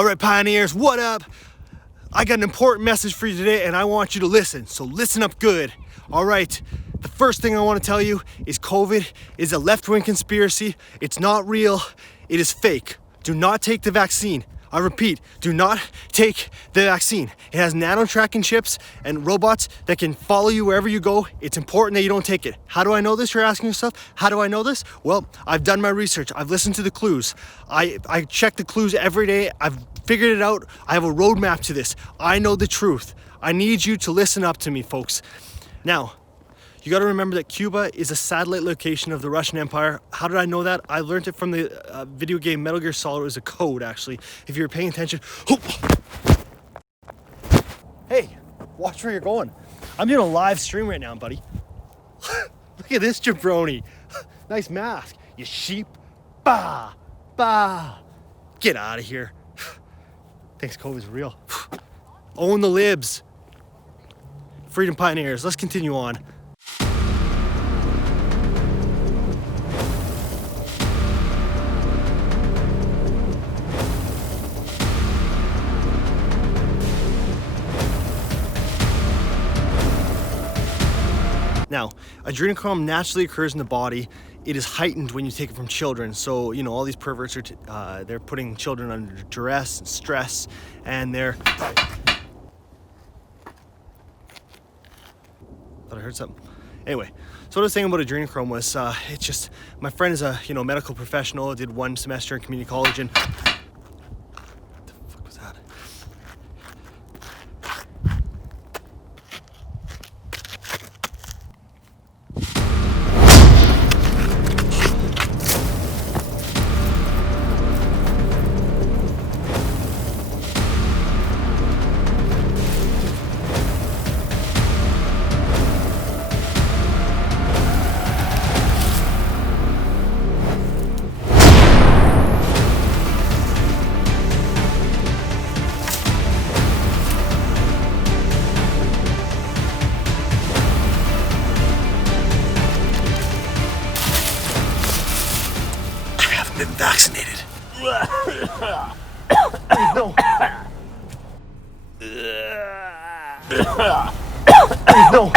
All right, pioneers, what up? I got an important message for you today and I want you to listen, so listen up good. All right, the first thing I want to tell you is COVID is a left-wing conspiracy. It's not real, it is fake. Do not take the vaccine. I repeat, do not take the vaccine. It has nano-tracking chips and robots that can follow you wherever you go. It's important that you don't take it. How do I know this, you're asking yourself? How do I know this? Well, I've done my research. I've listened to the clues. I check the clues every day. I've figured it out. I have a roadmap to this. I know the truth. I need you to listen up to me, folks. Now, you got to remember that Cuba is a satellite location of the Russian Empire. How did I know that? I learned it from the video game Metal Gear Solid. It was a code, actually. If you were paying attention. Hey, watch where you're going. I'm doing a live stream right now, buddy. Look at this jabroni. Nice mask. You sheep. Bah, bah. Get out of here. Thinks COVID's real. Own the libs. Freedom pioneers. Let's continue on. Now, adrenochrome naturally occurs in the body. It is heightened when you take it from children. So, you know, all these perverts are, they're putting children under duress and stress, and they're... Thought I heard something. Anyway, so what I was saying about adrenochrome was, it's just, my friend is a, medical professional, did 1 semester in community college, and... What the fuck was that? Been vaccinated. No. No.